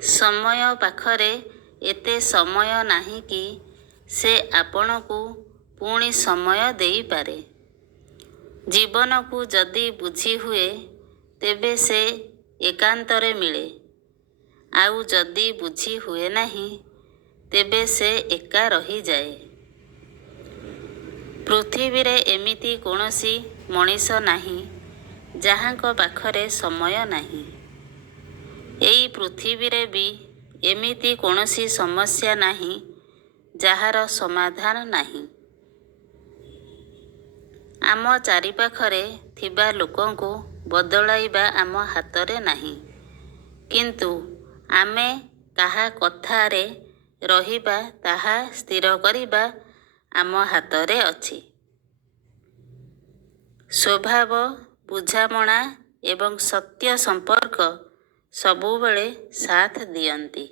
ସମୟ ପାଖରେ ଏତେ ସମୟ ନାହିଁ କି ସେ ଆପଣଙ୍କୁ ପୁଣି ସମୟ ଦେଇପାରେ। ଜୀବନକୁ ଯଦି ବୁଝି ହୁଏ ତେବେ ସେ ଏକାନ୍ତରେ ମିଳେ, ଆଉ ଯଦି ବୁଝି ହୁଏ ନାହିଁ ତେବେ ସେ ଏକା ରହିଯାଏ। ପୃଥିବୀରେ ଏମିତି କୌଣସି ମଣିଷ ନାହିଁ ଯାହାଙ୍କ ପାଖରେ ସମୟ ନାହିଁ। ଏଇ ପୃଥିବୀରେ ବି ଏମିତି କୌଣସି ସମସ୍ୟା ନାହିଁ ଯାହାର ସମାଧାନ ନାହିଁ। ଆମ ଚାରିପାଖରେ ଥିବା ଲୋକଙ୍କୁ ବଦଳାଇବା ଆମ ହାତରେ ନାହିଁ, କିନ୍ତୁ ଆମେ କାହା କଥାରେ ରହିବା ତାହା ସ୍ଥିର କରିବା ଆମ ହାତରେ ଅଛି। ସ୍ୱଭାବ, ବୁଝାମଣା ଏବଂ ସତ୍ୟ ସମ୍ପର୍କ ସବୁବେଳେ ସାଥ ଦିଅନ୍ତି।